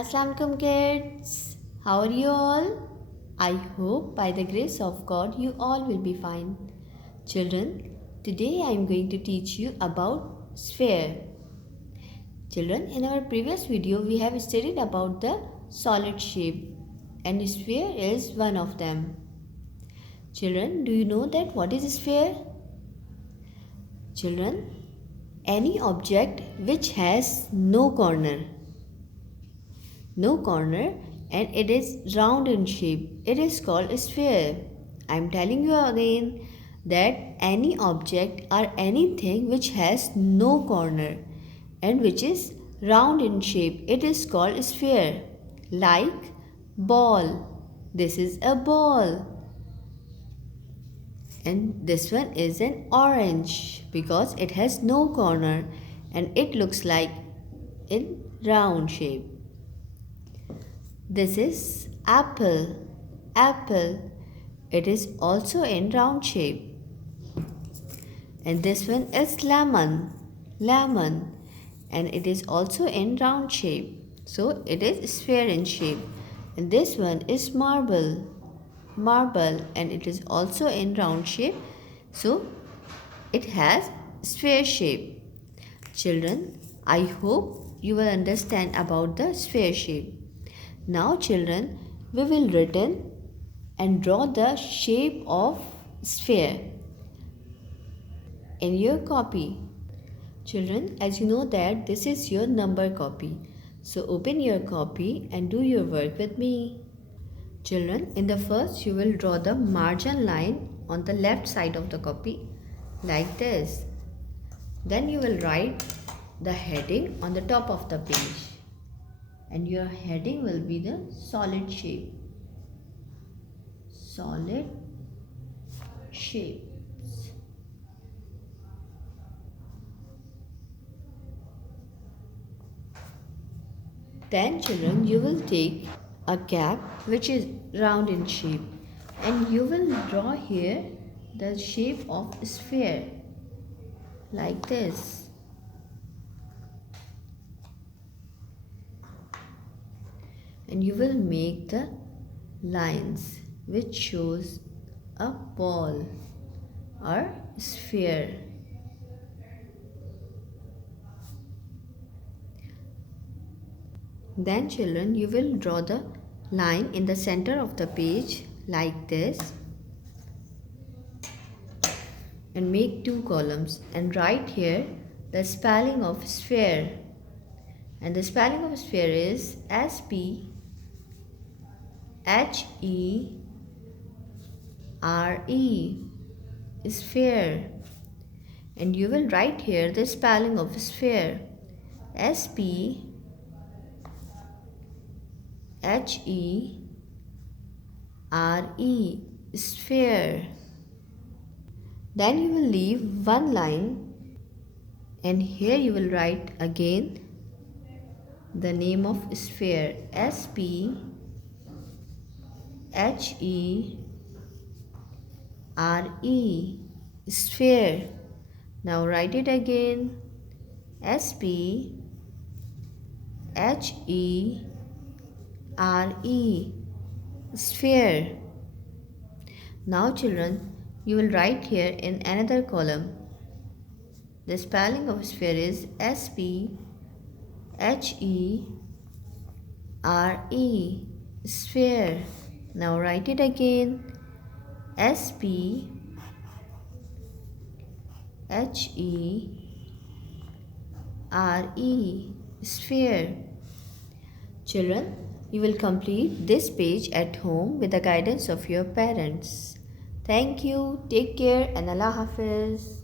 Assalamualaikum kids. How are you all? I hope by the grace of God you all will be fine. Children, today I am going to teach you about sphere. Children, in our previous video we have studied about the solid shape and sphere is one of them. Children, do you know that what is a sphere? Children, any object which has no corner and it is round in shape. It is called a sphere. I am telling you again that any object or anything which has no corner and which is round in shape, it is called a sphere. Like ball. This is a ball. And this one is an orange because it has no corner and it looks like in round shape. This is apple. It is also in round shape. And this one is lemon. And it is also in round shape. So it is sphere in shape. And this one is marble. And it is also in round shape. So it has sphere shape. Children, I hope you will understand about the sphere shape. Now children, we will written and draw the shape of sphere in your copy. Children, as you know that this is your number copy. So open your copy and do your work with me. Children, in the first you will draw the margin line on the left side of the copy like this. Then you will write the heading on the top of the page. And your heading will be the solid shape. Solid shapes. Then children, you will take a cap which is round in shape and you will draw here the shape of a sphere like this. And you will make the lines which shows a ball or sphere. Then children, you will draw the line in the center of the page like this and make two columns and write here the spelling of sphere. And the spelling of sphere is S-P-H-E-R-E, sphere. And you will write here the spelling of sphere. S-P-H-E-R-E, sphere. Then you will leave one line and here you will write again the name of sphere. S-P-H-E-R-E, sphere. Now write it again. S-P-H-E-R-E, sphere. Now children, you will write here in another column. The spelling of sphere is S-P-H-E-R-E, sphere. Now write it again. S-P-H-E-R-E, sphere. Children, you will complete this page at home with the guidance of your parents. Thank you. Take care and Allah Hafiz.